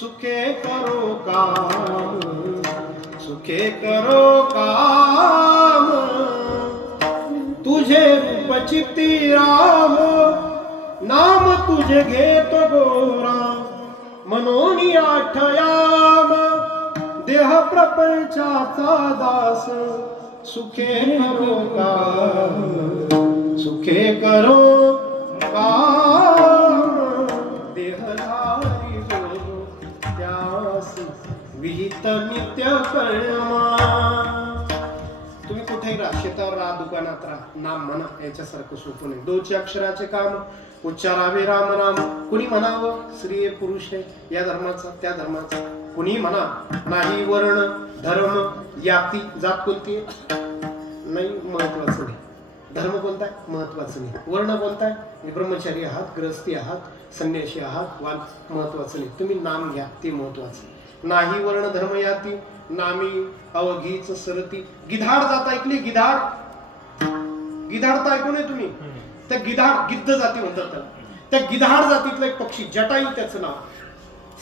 सुखे करो काम, सुखे करो काम, तुझे रूप चित्ती राम, नाम तुझे घेतो गोरा, मनोनी आठयाम, देह प्रपंचाचा दास, सुखे करो काम, सुखे करो काम, देहधारी हो त्यास विहित नित्य कर्मा. तुम्ही कुठेही राहा, शेतावर राहा, दुकानात राहा, नाम म्हणा, याच्यासारखं सोपं नाही. दोनचे अक्षराचे काम, उच्चारावे राम नाम. कुणी म्हणावं स्त्री आहे पुरुष आहे, या धर्माचा त्या धर्माचा, कुणी म्हणा. नाही वर्ण धर्म जाती, जात कोणती नाही महत्वाचं नाही, धर्म कोणता आहे महत्वाचं नाही, वर्ण कोणता आहे ब्रह्मचारी आहात, गृहस्थी आहात, संन्यासी आहात, वाल महत्वाचं नाही. तुम्ही नाम घ्या ते महत्वाचं. नाही वर्ण धर्म याती, नामी अवघीच सरती. गिधाड जात ऐकली? गिधाड, गिधाड तर ऐकू नये तुम्ही. त्या गिधाड, गिद्ध जाती म्हणतात त्याला. त्या गिधाड जातीतला एक पक्षी, जटायू त्याचं नाव.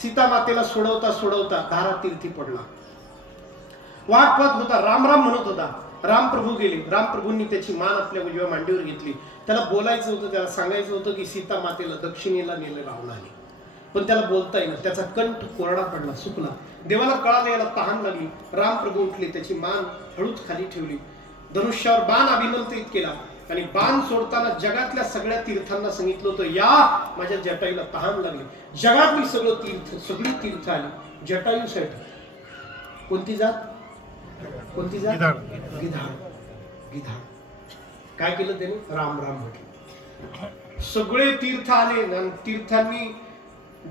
सीता मातेला सोडवता सोडवता धारा तीर्थी पडला. वाट पाहत होता, राम राम म्हणत होता. रामप्रभू गेले. रामप्रभूंनी त्याची मान आपल्या उजव्या मांडीवर घेतली. त्याला बोलायचं होतं, त्याला सांगायचं होतं की सीता मातेला दक्षिणेला नेलं रावणाने, पण त्याला बोलता येईना. त्याचा कंठ कोरडा पडला, सुकला. देवाला कळालं, याला तहान लागली. रामप्रभू उठले, त्याची मान हळूच खाली ठेवली, धनुष्यावर बाण अभिमंत्रित केला आणि बाण सोडताना जगातल्या सगळ्या तीर्थांना सांगितलं होतं, या माझ्या जटायूला तहान लागली. जगातली सगळी तीर्थ आली जटायूसाठी. कोणती जात? कोणती जात? गिधाड. गिधाड. काय केलं त्याने? राम राम म्हटलं. सगळे तीर्थ आले आणि तीर्थांनी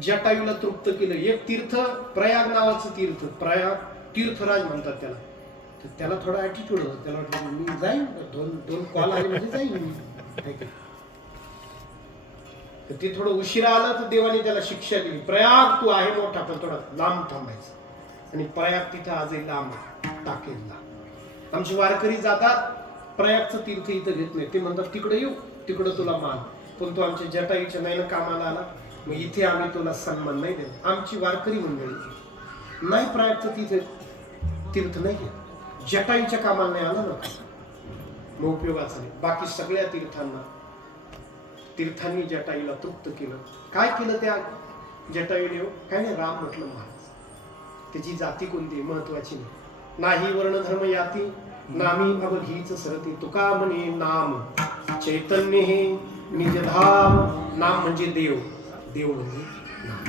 जटायूला तृप्त केलं. एक तीर्थ प्रयाग नावाचं तीर्थ, प्रयाग तीर्थराज म्हणतात त्याला. तर त्याला थोडा ऍटिट्यूड होता. त्याला वाटलं मी जाईन, दोन कॉल आले म्हणजे जाईन मी. तर ते थोडं उशिरा आलं तर देवाने त्याला शिक्षा दिली. प्रयाग तू आहे मोठा, पण थोडा लांब थांबायचं. आणि प्रयाग तिथं आजही लांब टाकेलला. आमचे वारकरी जातात, प्रयागचं तीर्थ इथं घेत नाही. ते म्हणतात तिकडे येऊ, तिकडं तुला मान, पण तू आमच्या जटायूच्या नाही ना कामाला आला, मग इथे आम्ही तुला सन्मान नाही देत. आमची वारकरी मंडळी नाही प्रयागचं तीर्थ नाही घेत. जटायूच्या कामाला नाही आला ना, मग उपयोगाचं नाही. बाकी सगळ्या तीर्थांनी जटायूला तृप्त केलं. काय केलं त्या जटायूने? काय नाही, राम म्हटलं महाराज. त्याची जाती कोणती महत्वाची नाही. नाही वर्ण धर्म याती, नामी अवघीच सरती. तुका म्हणे नाम चैतन्य हे निज धाम. नाम म्हणजे देव, देव म्हणजे नाम.